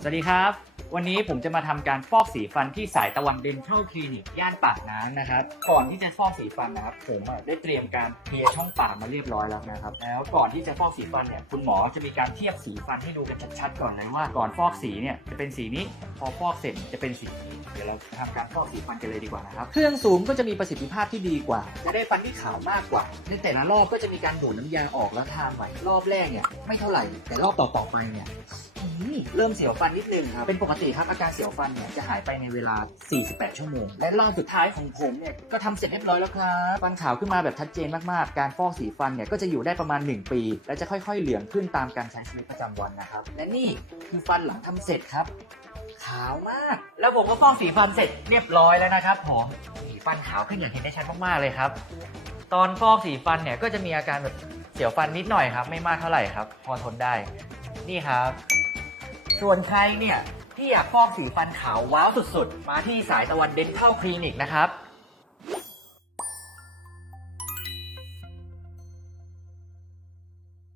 สวัสดีครับ วันนี้ผมจะมาทำการฟอกสีฟันที่สายตะวันเดนเทัลคลินิกย่านปากน้ำนะครับ ก่อนที่จะฟอกสีฟันนะครับ ผมได้เตรียมการเคลียร์ช่องปากมาเรียบร้อยแล้วนะครับ แล้วก่อนที่จะฟอกสีฟันเนี่ยคุณหมอจะมีการเทียบสีฟันให้ดูกันชัดๆก่อนเลยว่า ก่อนฟอกสีเนี่ยจะเป็นสีนี้ พอฟอกเสร็จจะเป็นสีนี้เดี๋ยวเราทำการฟอกสีฟันกันเลยดีกว่านะครับ เครื่องซูมก็จะมีประสิทธิภาพที่ดีกว่า จะได้ฟันที่ขาวมากกว่า ในแต่ละรอบก็จะมีการดูดน้ำยาออกแล้วทาใหม่รอบแรกเนี่ยไม่เท่าไหร่แต่รอบต่อๆไปเนี่ย เริ่มเสียวฟันนิดนึงครับ เป็นปกติครับอาการเสียวฟันเนี่ยจะหายไปในเวลา 48 ชั่วโมง และรอบสุดท้ายของผมเนี่ยก็ทำเสร็จเรียบร้อยแล้วครับ ฟันขาวขึ้นมาแบบชัดเจนมากๆ การฟอกสีฟันเนี่ยก็จะอยู่ได้ประมาณ 1 ปี และจะค่อยๆ เหลืองขึ้นตามการใช้ชีวิตประจำวันนะครับ และนี่คือฟันหลังทำเสร็จครับ ขาวมาก แล้วผมก็ฟอกสีฟันเสร็จเรียบร้อยแล้วนะครับผมสีฟันขาวขึ้นอย่างเห็นได้ชัดมากๆเลยครับ ตอนฟอกสีฟันเนี่ยก็จะมีอาการแบบเสียวฟันนิดหน่อยครับ ไม่มากเท่าไหร่ครับ พอทนได้ นี่ครับ ส่วนใครเนี่ยที่อยากฟอกสีฟันขาวว้าวสุดๆ มาที่สายตะวันเดนทัลคลินิกนะครับ